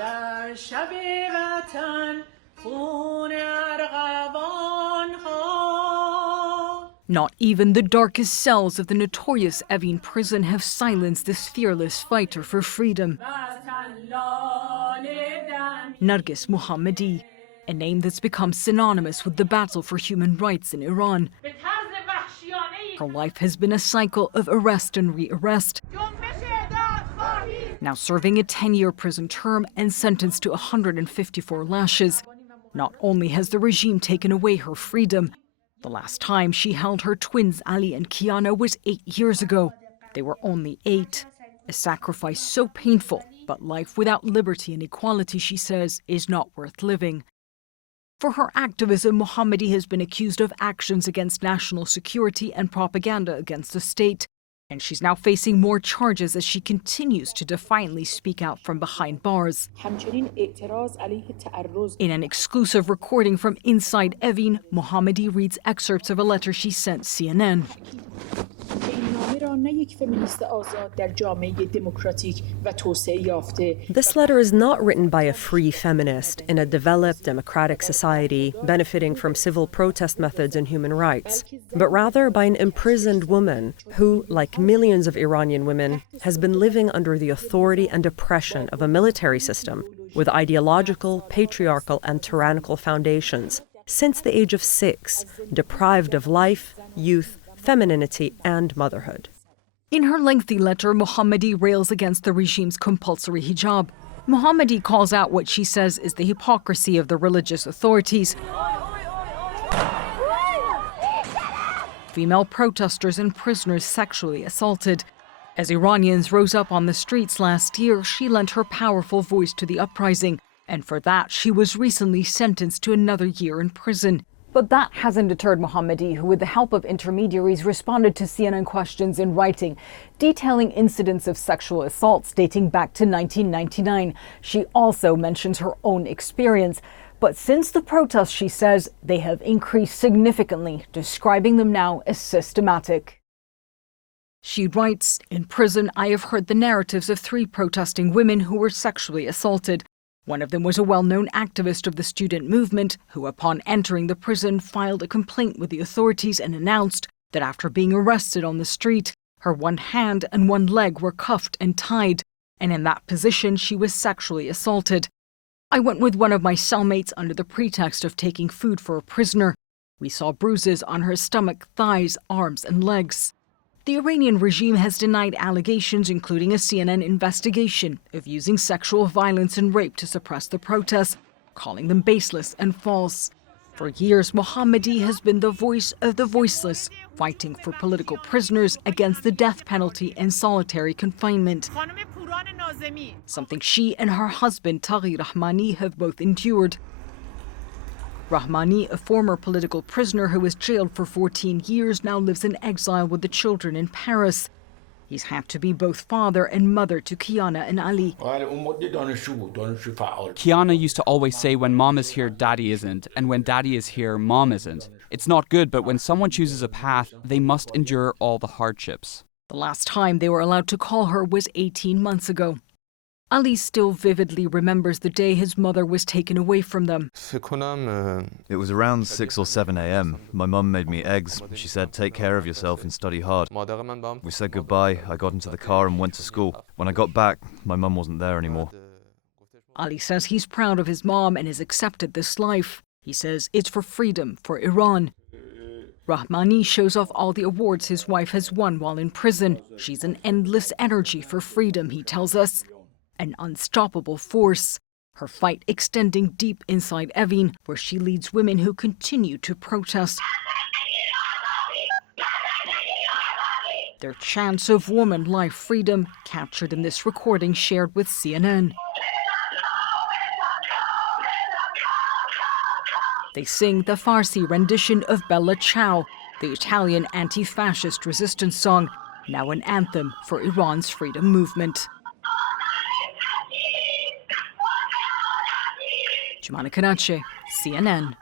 در شب وطن خون ارغوان ها. Not even the darkest cells of the notorious Evin prison have silenced this fearless fighter for freedom. Narges Mohammadi, a name that's become synonymous with the battle for human rights in Iran. Her life has been a cycle of arrest and re-arrest, now serving a 10-year prison term and sentenced to 154 lashes. Not only has the regime taken away her freedom, the last time she held her twins Ali and Kiana was 8 years ago. They were only 8. A sacrifice so painful, but life without liberty and equality, she says, is not worth living. For her activism, Mohammadi has been accused of actions against national security and propaganda against the state. And she's now facing more charges as she continues to defiantly speak out from behind bars. In an exclusive recording from inside Evin, Mohammadi reads excerpts of a letter she sent CNN. This letter is not written by a free feminist in a developed democratic society benefiting from civil protest methods and human rights, but rather by an imprisoned woman who, like millions of Iranian women, has been living under the authority and oppression of a military system with ideological, patriarchal, and tyrannical foundations since the age of 6, deprived of life, youth, femininity, and motherhood. In her lengthy letter, Mohammadi rails against the regime's compulsory hijab. Mohammadi calls out what she says is the hypocrisy of the religious authorities. Female protesters and prisoners sexually assaulted. As Iranians rose up on the streets last year, she lent her powerful voice to the uprising, and for that she was recently sentenced to another year in prison. But that hasn't deterred Mohammadi, who with the help of intermediaries responded to CNN questions in writing, detailing incidents of sexual assaults dating back to 1999. She also mentions her own experience. But since the protests, she says, they have increased significantly, describing them now as systematic. She writes, "In prison, I have heard the narratives of 3 protesting women who were sexually assaulted. One of them was a well-known activist of the student movement who, upon entering the prison, filed a complaint with the authorities and announced that after being arrested on the street, her one hand and one leg were cuffed and tied, and in that position she was sexually assaulted. I went with one of my cellmates under the pretext of taking food for a prisoner. We saw bruises on her stomach, thighs, arms, and legs." The Iranian regime has denied allegations, including a CNN investigation, of using sexual violence and rape to suppress the protests, calling them baseless and false. For years, Mohammadi has been the voice of the voiceless, fighting for political prisoners against the death penalty and solitary confinement, something she and her husband, Taghi Rahmani, have both endured. Rahmani, a former political prisoner who was jailed for 14 years, now lives in exile with the children in Paris. He's had to be both father and mother to Kiana and Ali. Kiana used to always say, when mom is here, daddy isn't, and when daddy is here, mom isn't. It's not good, but when someone chooses a path, they must endure all the hardships. The last time they were allowed to call her was 18 months ago. Ali still vividly remembers the day his mother was taken away from them. It was around 6 or 7 a.m. My mum made me eggs. She said, "Take care of yourself and study hard." We said goodbye. I got into the car and went to school. When I got back, my mum wasn't there anymore. Ali says he's proud of his mom and has accepted this life. He says it's for freedom, for Iran. Rahmani shows off all the awards his wife has won while in prison. She's an endless energy for freedom, he tells us. An unstoppable force. Her fight extending deep inside Evin, where she leads women who continue to protest. Their chants of woman life freedom captured in this recording shared with CNN. They sing the Farsi rendition of Bella Ciao, the Italian anti-fascist resistance song, now an anthem for Iran's freedom movement. Jumana Karachi, CNN.